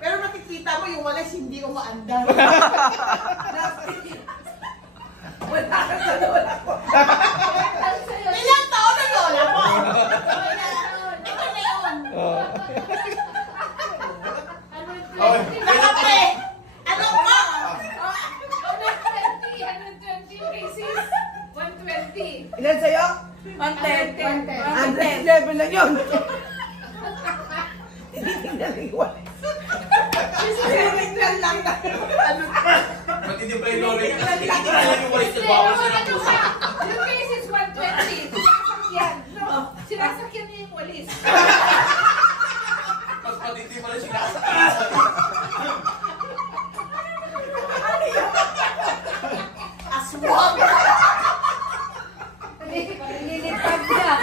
Pero makikita mo yung walis hindi umaandar. Wala ka sa lola ko. Ilang taon na lola mo? Ito na yun. Ano ba? 120 cases. 120. Ilan sa'yo? 110. 111 lang yun. Tinitingnan yung walis. Tinitingnan lang na. Matindi pa yung lolo. Tinitingnan lang yung walis na bawas na ng pusa. Yung cases 120. Sinasakyan. Sinasakyan niya yung walis. Mas matindi pa lang sinasakyan. Aswang! Nililipad siya.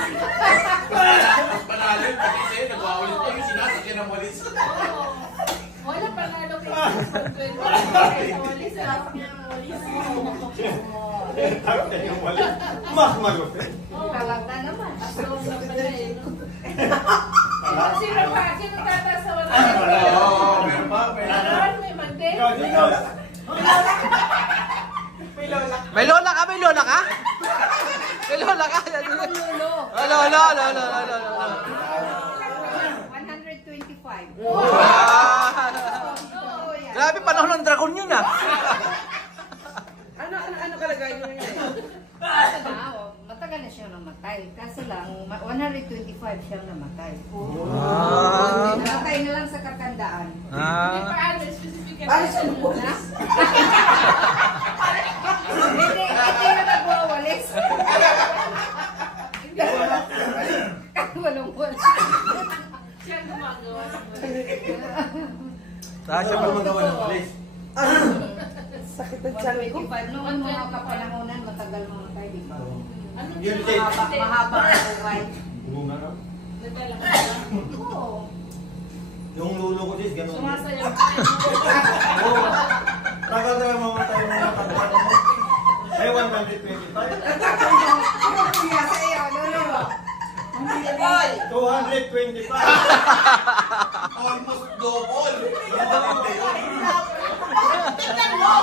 Mas panalo. Pati sa'yo, nagwawalis pa yung sinasakyan ng walis. Wala panalo cases 120. Sa walis, sinasakyan ng walis. Tapos yung walis, mas malutin. Talaga naman. Aswang na pala eh. Sino pa? Sino tataas sa 120? Oo, meron pa. Meron, may mante. May lola ka? May lola ka? May lola ka? Lolo. Lola. 125. Grabe, panahon ng dragon yun ah. Ano kalagay nyo ngayon? Matagal na siya namatay. Kaso lang, 125 siya namatay. Namatay na lang sa katandaan. Paano specific? Paano siya lupulis? Hindi na nagwawalis. Walang walis. Siya gumagawa ng walis. Siya pa magawa ng walis. Sakit ang tiyan ko. Noon mga kapanahonan, matagal mamatay, di ba? Yun din. Mahaba ang buhay. Bunga na. Oo. Yung lulo ko sis, gano'n. Sumasayaw ka. Oo. Tagal tayo mamatay ng mga tanda mo. Ay, 125. Kaya sa iyo, lolo. Boy! 225. Almost double. Matindi yun. Tingnan mo!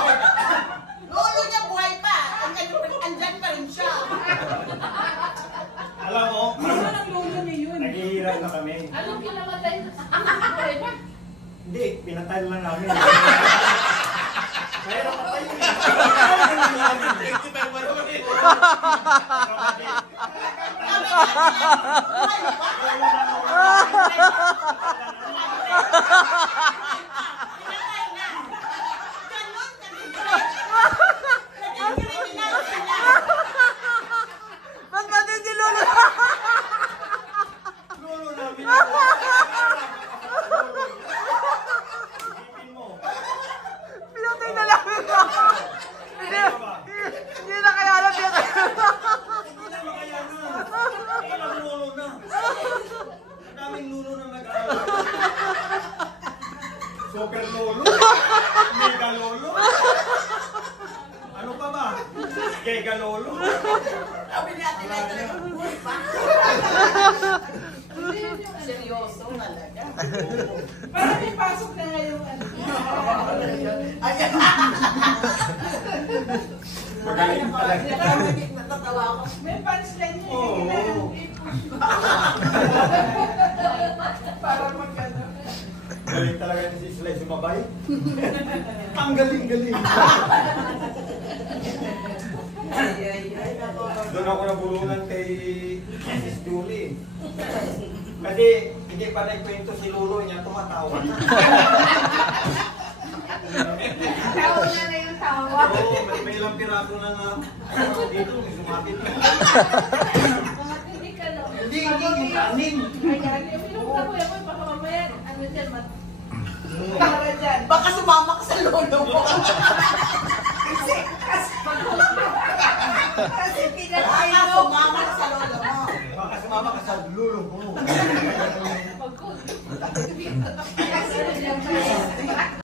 Lolo niya buhay pa. Andyan pa rin siya. Alam mo, naghihirap na kami. Anong kinamatay? Buhay ba? Hindi, pinatay lang namin. Kaya napatay yun. 25 pa naman eh. Mas matindi lolo. Lulo namin ako. Isipin mo. Pinatay na lang. Hindi na kaya alam yan. Hindi na makaya na. Ilang lulo na. Ang daming lulo na nag-aaral. Super lolo. Mega lolo. Ano pa ba? Gega lolo. Sabi natin na ito. Buhay pa. Seryoso talaga. Parang may pasok na ngayon. Ayan. Magaling talaga. Natatawa ako. May punchline niya. Oo. Para magkano. Galing talaga ni si Sly sumabay. Ang galing-galing. Doon ako nabulungan kay Mrs. Julie. Kasi hindi pa nagkwento si Lolo niya, tumatawa na. Tawa na yung tawa. Oo, may ilang piraso na nga. Dito, may sumapit na. Hindi ka lang. Hindi, yung kanin. Ayan, yung ako yung pagkamamaya. Ano dyan, Para dyan. Baka sumama ka sa lolo mo. Kasi pinatay mo. Sumama ka sa lolo mo. Baka sumama ka sa Lolo mo. Pagkod. Kasi